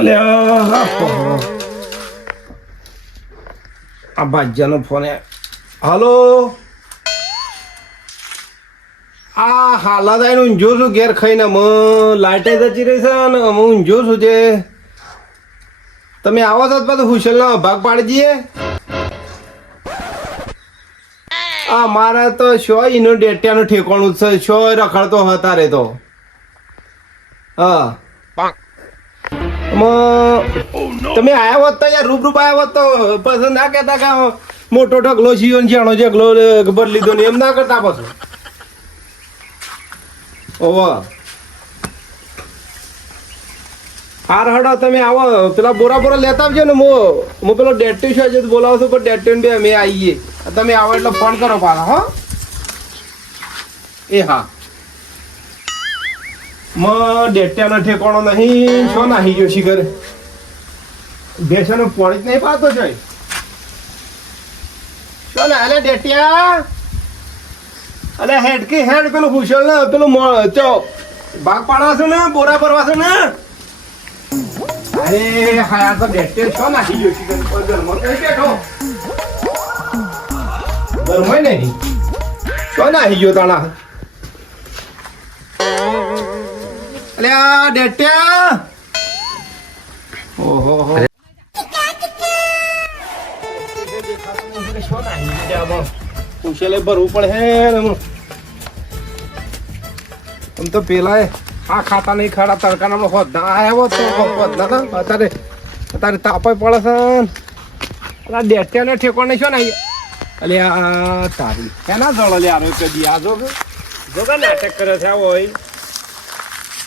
અલ્યા આ ભાજ્યાનો ફોન હાલો આ હાલાત આવીને ઊંઝો છું ઘેર ખાઈને લાઇટે જતી રહી છે ને હું ઊંઝો છું જે તમે આવો તો પાછું હુશેલનો ભાગ પાડી દઈએ આ મારે તો શો એનું ડેટિયાનું ઠેકાણું છે શો રખડતો હતા રે તો હા તમે આયા હોત તો યાર રૂબરૂપ આયા હોત તો પછી ના કહેતા કે મોટો ઢગલો જીવો ને જાણો જગલો ખબર લીધો ને એમ ના કરતા પાછું ઓહો હાર હડો તમે આવો પેલા બોરા લેતા આવજો ને હું પેલો ડેટી છે બોલાવો છું પણ ડેટી બે અમે આવીએ તમે આવો એટલે ફોન કરો પાછા હો એ હા ડેટિયાનો ઠેકાણો નહીં છો નાહી ગયો શિખર બેસાનું પાણી જ નહીં પાતો છે છો ને અલે ડેટિયા અલે હેડકી હેડ પેલું હુશલ ને પેલું ચો ભાગ પાડવા છે ને બોરા ભરવા છે ને અરે હા તો ડેટિયા છો નાહી ગયો શિખર ઘરમાં કઈ બેઠો ઘરમાં નહીં છો નાહી ગયો તાણા અલ્યા ડેટ્યા ઓહો હો ઉછેલે ભરવું પડે હે આમ તો પેલા આ ખાતા નહીં ખાડા તડકાના હોત ના આવ્યો તો હોત ના અત્યારે તાપે પડે છે અલા ડેટ્યાને ઠેકોને છો ને અલ્યા તારી એના જળો લે આરો કદી આ જો નાટક કરે છે હોય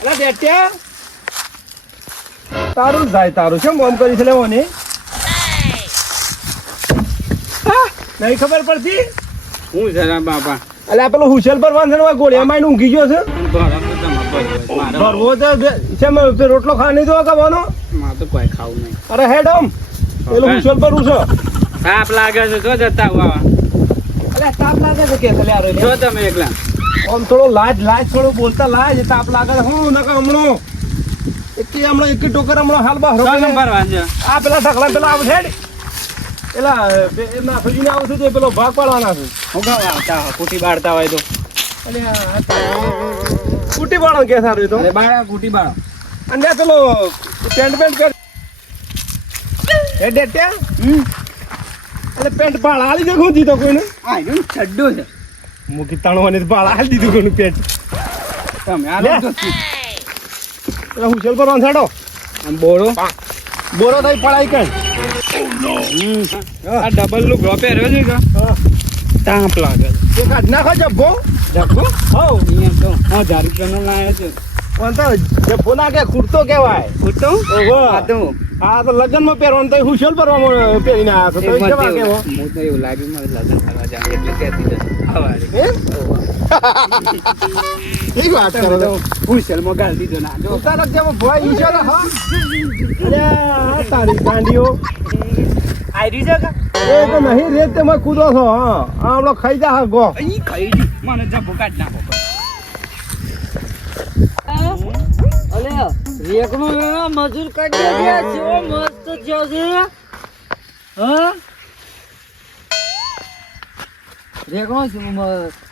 અલા ડેટ્યા તારું જાય તારું છે મોમ કરી છે લેવાની નહીં ખબર પડતી હું છે બાપા અલ્યા પેલો હુશેલ પર વાંધો ગોળિયા માં ઊંઘી ગયો છે ભરવો તો રોટલો ખા નહીં દો કવાનો મારે તો કોઈ ખાવું નહીં અરે હેડ ઓમ પેલો હુશેલ પર ઉછો તાપ લાગે છે જો જતા આવા અલ્યા તાપ લાગે છે કે લ્યા જો તમે એકલા આમ થોડો લાજ થોડો બોલતા લાજ તાપ લાગે હું નકા હમણો એક ટોકર હમણો હાલ બહાર ભરવા છે આ પેલા ઢકલા પેલા આવ છે પેલા એમના ફરીને આવું છું પેલો ભાગ પાડવાના છે હું આવતા કુટી બાળતા હોય તો કુટી બાળો કે સારું તો બાળા કુટી બાળો અને પેલો પેન્ટ કર એ ડેટ્યા એટલે પેન્ટ ભાળ હાલી દે હું દીધો કોઈને આ જો છડ્ડો છે મૂકી તાણવાની ભાળ હાલી દીધું કોઈનું પેન્ટ તમે આ લો તો એટલે હુશેલ પર વાંધાડો બોરો થઈ પડાય કઈ આ ડબલ નું ગ્રો પહેર્યો છે કે તાપ લાગે છે કાઢ નાખો જબ્બો જબ્બો હો અહીંયા તો 1000 રૂપિયાનો લાયો છે વાંધો જબ્બો ના કે કુર્તો કહેવાય કુર્તો ઓહો આ તો લગ્નમાં પહેરવાનું તો હુશેલ પરવામાં પહેરીને આવ્યો તો કેવા કેવો હું તો એવું લાગ્યું મારે લગ્ન કરવા જાવ એટલે કહેતી જશે આવારે ઠીક વાત કરો તો હુશેલ માં ગાળ દીધો ના જો ઉતારો જેવો ભોય ઈશો હા અરે તારી ગાંડીઓ આયરી છે કે એ તો નહીં રેત તમે કૂદો છો હા હમણાં ખાઈ જા ગો અહીં ખાઈ દી મને જબ્બો કાઢ નાખો અલે રેકનો મજૂર કાઢી ગયા છે ઓ મસ્ત થયો છે હા રેકનો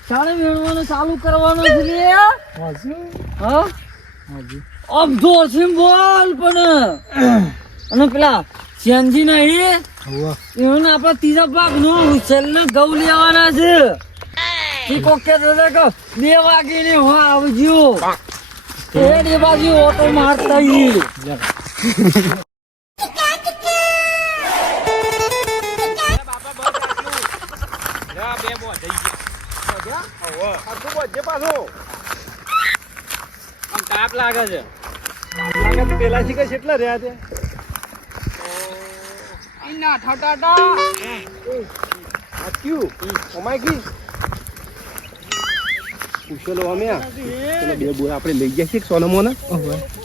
ચાલે મેળવાનું ચાલુ કરવાનો છે લે હા અબ જો સિમ્બોલ પણ અને પેલા ચેન્જી નહીં એને આપણા ત્રીજા ભાગ નો છેલ્લે ઘઉં લેવાના છે કોકે 2 વાગે ને હું આવજો એ બાજુ ઓટો મારતા તાપ લાગે છે પેલા શીખે કેટલા રહ્યા છે ના ઠટાટા આ ક્યું અમાય કી પૂછેલો અમે પેલા બે બોર આપણે લઈ ગયા છીએ સોનમો ને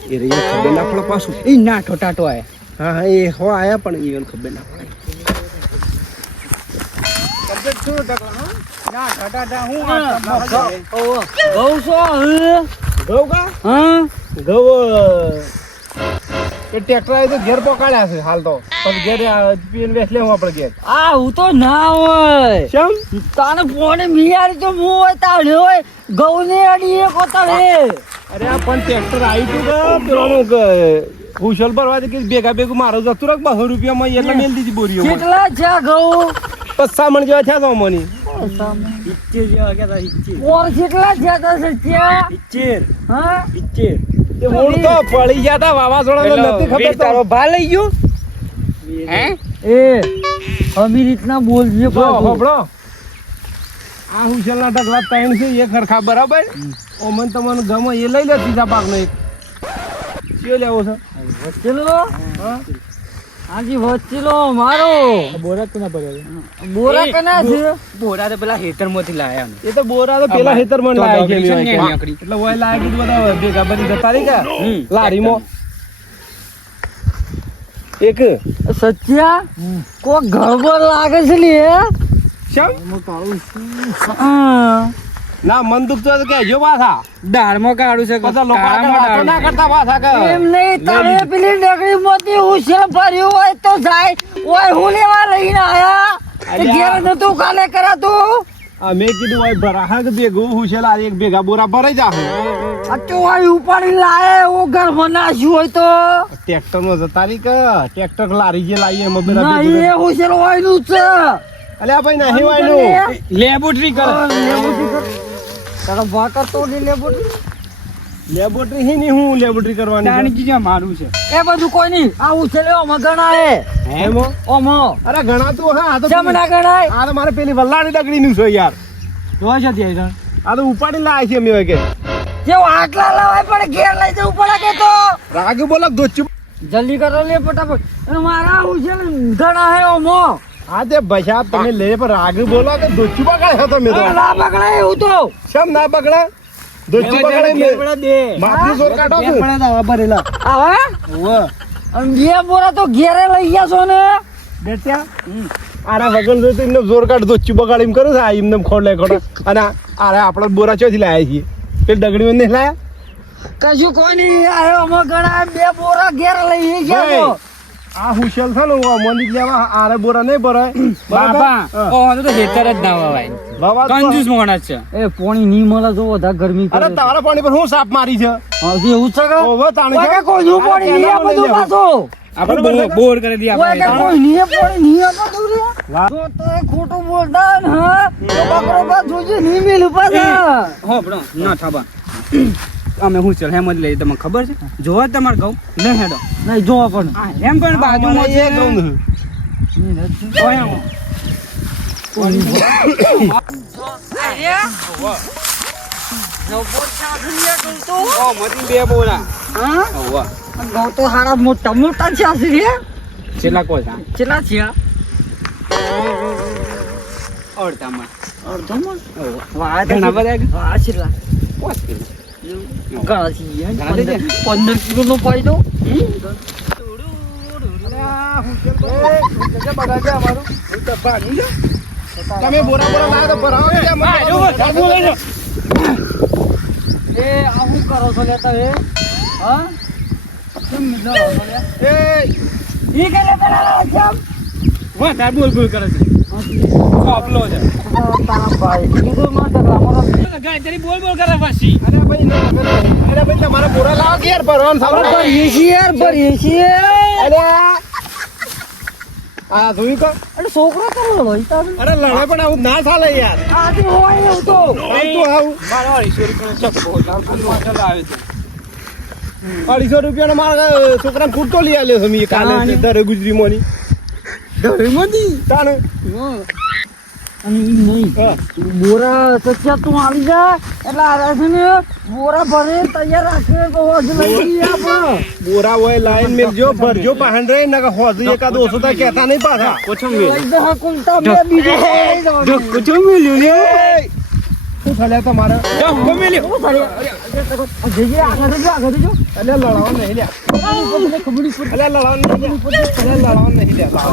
એ રહી ખબર ના પડે પાછું એ ના ઠટાટો આય હા એ હો આયા પણ એને ખબર ના પડે કમ્પ્લીટ શું ઢકલા ના ઠટાટા હું ઘઉં છો ઘઉં કા હા ઘઉં એ ટ્રેક્ટર આવી તો ઘેર પકડ્યા છે હાલ તો પણ ઘેર પીને બેસ લેવું આપણે ઘેર આ હું તો ના હોય કેમ તાને ફોને મિયારી તો હું હોય તાણે હોય ગૌને અડી એક તાણે અરે આ પણ ટ્રેક્ટર આવી તું કે પેલાનું કુશલ ભરવા કે ભેગા ભેગું મારું જતું રાખ 200 રૂપિયામાં એટલે મેલ દીધી બોરીઓ કેટલા છે ઘઉં 5 મણ જેવા થયા તો મની ઓર કેટલા છે તો સચ્યા 70 હા 70 તે મૂળ તો પડી ગયા તા વાવાઝોડાનો નથી ખબર તો ભા લઈ ગયો હે એ અમી રીતના બોલજે જો હોબળો આ હુશલના ઢગલા ત્રણ છે એ ખરખા બરાબર ઓ મન તમને ગમે એ લઈ લે ત્રીજા પાકનો એક કયો લેવો છે વચ્ચેલો હાજી વચ્ચેલો મારો બોરા કોના ભર્યા બોરા કના છે બોરા તો પેલા હેતરમાંથી લાયા અમે એ તો બોરા તો પેલા હેતરમાં લાયા છે છે ને એમ. નીકળી. એટલે ઓય લાયા કીધું બધા ભેગા બધી જતા રહી ગયા લારીમાં એક સચ્યા કોઈ ગડબડ લાગે છે લે શમ હા. ના મન દુખતો તો કહેજો પાછા દાળમાં કાઢું છે બધા લોકો આગળ વાતો ના કરતા પાછા કે એમ નહીં તમે પેલી ડગરી મોતી ઉછેર ભર્યું હોય તો જાય ઓય હું લેવા લઈને આયા અલ્યા. ઘેર નતું કાલે કરાતું મેં કીધું ઓય ભરાહક ભેગું હુશેલ આ એક ભેગા બોરા ભરાઈ જા અચ્છો ઓય ઉપાડી લાય એવું ઘરમાં નાખ્યું હોય તો ટ્રેક્ટર માં જતા રહી કે ટ્રેક્ટર લારી જે લાવીએ એમાં પેલા નહીં ભેગું એ ઉછેર હોય નું છે અલ્યા ભાઈ નહીં વાયનું લેબોરેટરી કરે તારા ભાકર તો લેબોરેટરી લેબોરેટરી હી નહીં હું લેબોરેટરી કરવાની છે. જાણી જીજા મારું છે એ બધું કોઈ નહીં આ ઉછેલ્યો મગણા હે એમો ઓમો અરે ગણાતું હા આ તો જમણા ગણાય આ તો મારે પેલી વલ્લાની ડગડી નું છે યાર તો છે ત્યાં આ તો ઉપાડી લાય છે અમે કે જે આટલા લાવાય પણ ઘેર લઈ જવું પડે કે તો રાગ બોલો દોચું જલ્દી કરો લે ફટાફટ અને મારા ઉછેલ ઘણા હે ઓમો હા તે ભૈયા તમે લે પણ રાગ બોલો કે દોચું બગાડે તમે તો ના પકડાય એવું તો શમ ના બગડે દોચું બગાડે મે દે માથું જોર કાઢો છું ભરેલા આવા અને બે બોરા તો ઘેરે લઈ ગયા છો ને બેટ્યા આરા વગર જો તો એમને જોર કાઢ દોચું બગાડ એમ કરે છે આ એમને ખોડ લે ખોડ અને આરા આપણા બોરા ચોથી લાયા છીએ પેલી ડગડીઓ નહીં લાયા કશું કોઈ નહીં આવ્યો અમે ઘણા બે બોરા ઘેર લઈ ગયા છો આ હુશેલ છે ને મોની લેવા આરે બોરા નહીં ભરાય બાપા ઓ તો હેતર જ ના વાય બાબા કંજૂસ માણસ છે એ પાણી નહીં મળે તો વધારે ગરમી અરે કરે તારા પાણી પર હું સાપ મારી છે હજી એવું છે કે ઓવે તાણે ઓય કે કોઈ નું પાણી નહીં આ બધું પાછું આપણે બોર કરી દી ઓય કે આપણે કોઈ નહીં પાણી નહીં આ બધું રે વાહ. તો તો ખોટું બોલતા ને હા તો બકરો બા જોજે નહીં મિલ પાછા હો બડો ના થાબા અમે હું ચલ હેમ જ લઈ તમને ખબર છે જોવા તમાર ઘઉં ન હેડો નહીં જોવા પણ આ હેમ પણ બાજુમાં એ ગઉં છે છું. ઓય આવો. ઓ મતી બે બોલા હા ઓવા ઘઉં તો હારા મોટા મોટા છે આ રે છેલ્લા કોઈ છે કેટલા છે ઓળતામાં અડધો મણ ઓવા વાહ ઘણા બધા કે? વાહ છેલ્લા 5 કિલો ઘણા છે ઘણા થઈ જાય? 15 કિલો નો પાઈ દો તમે બોરા બોરા લાયા તો ભરાવો ને ત્યાં મને. એ આ શું કરો છો લેતા એ હા કેમ મિલો છો લે એ ઈ કે લે પેલા કેમ વાહ તાર બોલ બોલ કરે છે કોપલો છે તારા ભાઈ કીધું માં તો અમારો ગાયત્રી બોલ બોલ કરે પાછી અરે ભાઈ ના, અરે ભાઈ તમારે બોરા લાવો કે યાર ભરવાનું અરે સારું. ભરીએ છીએ યાર ભરીએ છીએ અરે આ જોયું કો અરે છોકરો તો લઈ તાર અરે લડે પણ આવું ના ચાલે યાર આથી હોય એવું તો આવતું આવું મારા 250 રૂપિયાનો ચપ્પો પાછળ આવે છે 250 રૂપિયાનો મારા છોકરાને કુર્તો લઈ આલ્યો છે મેં કાલે કાની? દરે ગુજરીમાંની તાણે અને ઈ નહીં હા. બોરા સચ્ચા તું આવી જા એટલે આ છે ને બોરા ભરે તૈયાર રાખે તો હોજ લઈ જઈએ આપણે બોરા હોય લાઈન મેલજો ભરજો પાહન રે નકા હોજી એકાદ ઓછો તો કહેતા નહીં પાછા કોથમીર લઈ જા કુલતા બે બીજો લઈ જવાનું. કોથમીર લ્યો શું થયા તમારે કોથમીર શું થાય? જઈએ આગળ જજો એટલે લડાવા નહીં લ્યા ખબર નહીં એટલે લડાવા નહીં લ્યા એટલે લડાવા નહીં લ્યા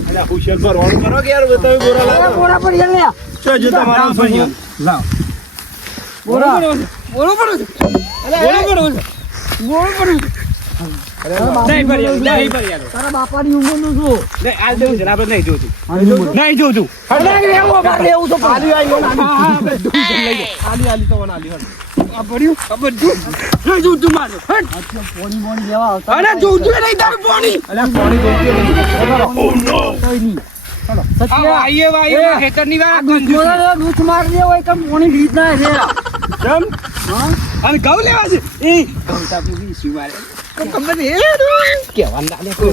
એટલે હુશિયાર ભરવાનું કરો કે યાર તમે બોરા લાવો બોરા પર લે શું જો તમારા ભાઈ લાવ બોરા બોલો પડો છે બોલો પડો છે બોલો પડો છે નહીં ભરી આલો, નહીં ભરી આલો. તારા બાપાની ઉંમરનું છું. નહીં, આ દેવું છે ને, આપણે નહીં જોતું. આની ઉંમર. નહીં જોતું. નહીં રહેવું, અમારે રહેવું તો પણ. આલી આલી હા, હા, આપણે દૂધ લઈ લો. આલી આલી તો આલી હળ. આ ભર્યું, આ બધું. નહીં જોતું મારું. હટ. પોણી બોણી લેવા આવતા અરે જોતું એ નહીં તારું પાણી. અલ્યા પાણી જોઈતું નહીં. કોઈ નહીં. આ સત્યા. વાઈએ વાઈએ એ. ખેતરની વાત દૂધમાં દૂધ મારી દે હોય તો પોણી લીધ ના રે. કેમ? હા? અને ઘઉં લેવા છે એ ઘઉં તો આપણે વીસી મારે તો ખબર છે કેવાનું ના લે શું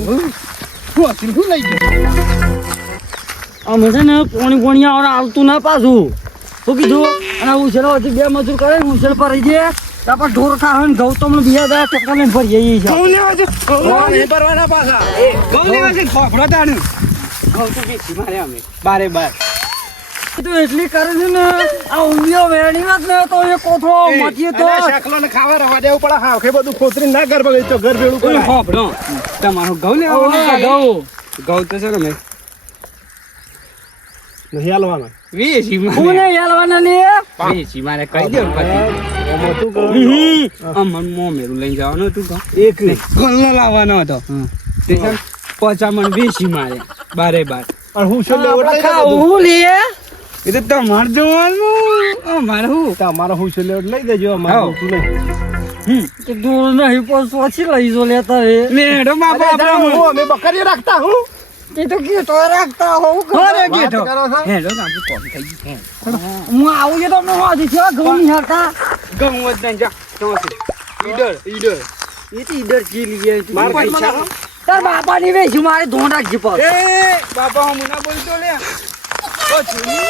લઈ ગયું અમે છે ને પોણી પોણી આવતું ના પાછું શું કીધું અને ઉછેરો હજી 2 મજૂર કરે ઉછેર પર રહી દે તાપા ઢોર ખાવા ને ઘઉં તમને બીજા દા ટકા લઈને ફરી જઈએ છે ઘઉં લેવા છે ઘઉં નહીં ભરવાના પાછા ઘઉં લેવા છે ફોફડો તાણું ઘઉં તો વીસી મારે અમે બારે બાર તો એટલી કરે છે ને આ ઊંધિયો વેણી વાત ને તો એ કોથળો મચીએ તો અલ્યા શકલોને ખાવા રવા દેવું પડે. હા કે બધું ખોતરી ના ઘર બગડી તો ઘર ભેળું કરાય. ફોફડો તમારું ઘઉં લેવા ઘઉં ઘઉં તો છે ને મેં નહીં હાલવાના. વીસી હું મારે નહીં હાલવાના લે વીસી મારે કહી દે પછી એમાં શું કરો? અમન મોમેરું લઈને જવાનું હતું ઘઉં એક નહીં. ગલ્લો લાવવાનો હતો તે છે ને 50 મણ વીસી મારે બારે બાર અને હું શું લેવું એટલે ખાવું લે એ તો તમારે જોવાનું અમારે શું તમારે હું શું લેવું એટલે લઈ દેજો. અમારે હાઉ. જોતું નહીં. તો દૂર નહીં પણ સોચી લઈ જો લેતા એ મેડમ બાપા અલ્યા જાઓ, હું અમે બકરી રાખતા હું. એ તો કે તો રાખતા હોઉં અરે વાત બેઠો કરો છો? હેડો કામ કોમ થઈ ગયું હું આવું છે તો અમને હોજી છે ઘઉં નહીં હાલતા ગમ વધ દઈ જા તો ઈડર ઈડર એ તો ઈડર જી લીએ માર પૈસા તાર બાપા ની વેચી મારે ધોન રાખજી પર એ બાપા હું ના બોલતો લે ઓ છુની